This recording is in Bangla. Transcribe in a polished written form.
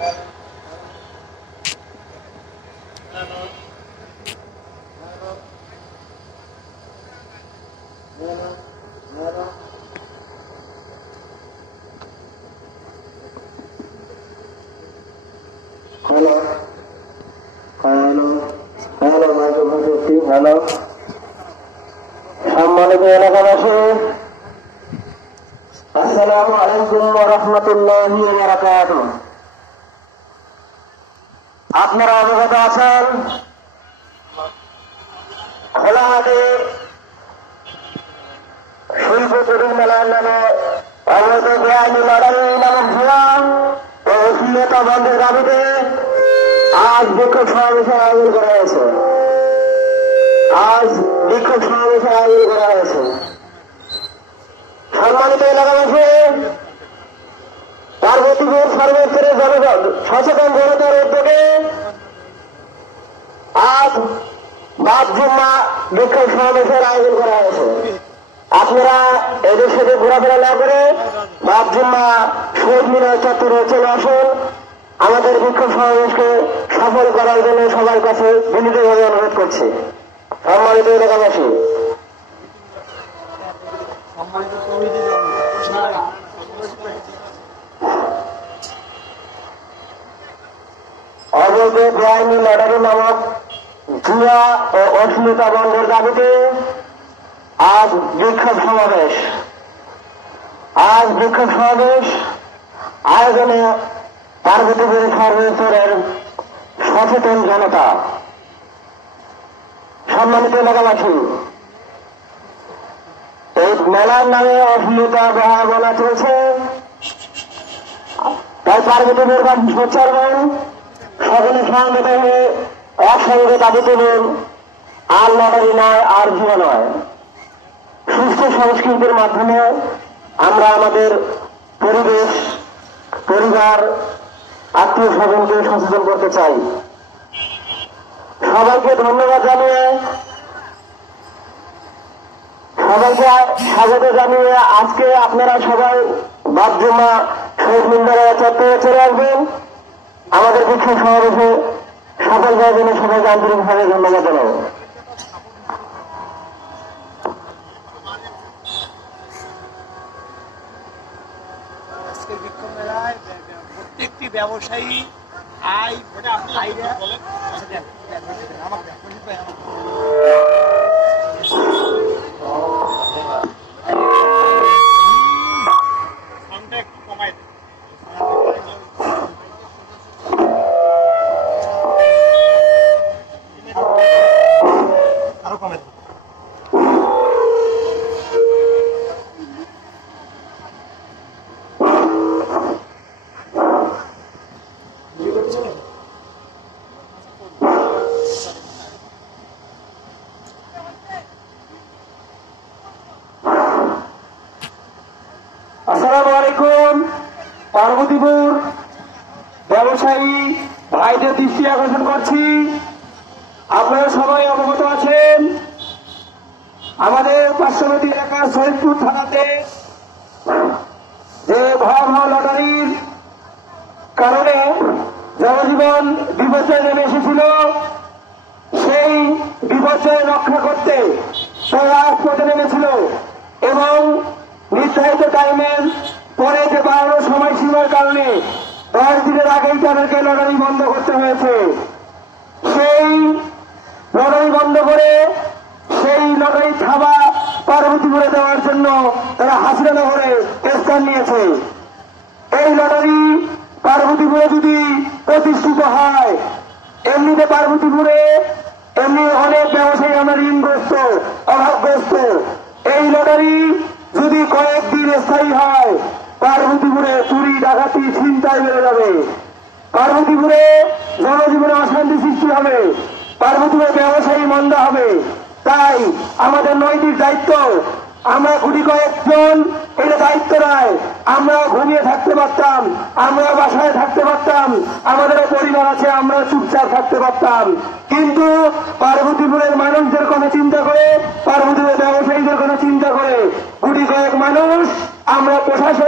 হ্যালো হ্যালো হ্যালো মাইক্রোফোন সত্যি হ্যালো। সম্মানিত এলাকাবাসী, আসসালামু আলাইকুম ওয়া রাহমাতুল্লাহি ওয়া বারাকাতুহু। আপনারা অবগত আছেন, খোলাহাটে শিল্প তরুণ মেলার নামে অবৈধ বেআইনি লড়াই নামক ভুয়া ও অশ্লীলতা বন্ধের দাবিতে আজ বিক্ষোভ সমাবেশের আয়োজন করা হয়েছে। সম্মানিত এলাকাবাসী, পার্বতীপুর সর্বস্তরের সচেতন জনতার উদ্যোগে আজ বাদ জুম্মা বিক্ষোভ সমাবেশের আয়োজন করা হয়েছে। আপনারা এদের সাথে ঘোরাফেরা না করে বাদ জুম্মা শহীদ মিনার চত্বরে চলে আসুন। আমাদের বিক্ষোভ সমাবেশকে সফল করার জন্য সবার কাছে বিনীতভাবে অনুরোধ করছি। সম্মানিত এলাকাবাসী, অবৈধ বেআইনি লটারি নামক জুয়া ও অশ্লীলতা বন্ধের দাবিতে আজ বিক্ষোভ সমাবেশ আয়োজনে পার্বতীপুর সর্বস্তরের সচেতন জনতা। সম্মানিত এলাকাবাসী, এই মেলার নামে অশ্লীলতা বলা চলছে, তাই পার্বতীপুর চেয়ারম্যান সকলে সমবেত হয়ে একসঙ্গে দাবি তুলুন, আর লটারি নয়, আর জুয়া নয়। সুস্থ সংস্কৃতির মাধ্যমে আমরা আমাদের পরিবেশ, পরিবার, আত্মীয় স্বজনকে সচেতন করতে চাই। সবাইকে ধন্যবাদ জানিয়ে, সবাইকে স্বাগত জানিয়ে আজকে আপনারা সবাই বাদ জুম্মা শহীদ মিনার চত্বরে চলে আসবেন। আমাদের বিক্ষোভ সমাবেশে সফল হওয়ার জন্য সবাইকে আন্তরিকভাবে ধন্যবাদ জানাবো। বিক্ষোভ মেলায় প্রত্যেকটি ব্যবসায়ী আরো কমে আসসালামু আলাইকুম। পার্বতীপুর ব্যবসায়ী ভাইদের দৃষ্টি আকর্ষণ করছি, আপনারা সবাই অবগত আছেন, আমাদের পার্শ্ববর্তী এলাকার শহীদপুর থানাতে যে ভয়াবহ লটারির কারণে জনজীবন বিপর্যয় নেমে এসেছিল, সেই বিপর্যয় রক্ষা করতে রাজপথে নেমেছিল এবং নির্ধারিত টাইমের পরে যে বাড়ানোর সময়সীমার কারণে 10 দিনের আগেই তাদেরকে লটারি বন্ধ করতে হয়েছে। সেই লটারি বন্ধ করে সেই লটারি থাবা পার্বতীপুরে দেওয়ার জন্য তারা হাসিনানগরে স্থান নিয়েছে। এই লটারি পার্বতীপুরে যদি প্রতিষ্ঠিত হয়, এমনিতে পার্বতীপুরে এমনি অনেক ব্যবসায়ী আমরা ঋণগ্রস্ত, অভাবগ্রস্ত। এই লটারি যদি কয়েকদিন স্থায়ী হয়, পার্বতীপুরে চুরি, ডাকাতি, ছিনতাই বেড়ে যাবে, পার্বতীপুরে জনজীবনে অশান্তি সৃষ্টি হবে, পার্বতীপুরে ব্যবসায়ী মন্দা হবে। তাই আমাদের নৈতিক দায়িত্ব, আমরা গুটি কয়েকজন এটা দায়িত্ব নয়, আমরা ঘুমিয়ে থাকতে পারতাম, আমরা বাসায় থাকতে পারতাম, আমাদেরও পরিবার আছে, আমরা চুপচাপ থাকতে পারতাম, কিন্তু পার্বতীপুরের মানুষদের কথা চিন্তা করে, পার্বতীপুরের ব্যবসায়ীদের কথা চিন্তা করে গুটি কয়েক মানুষ আমরা প্রশাসন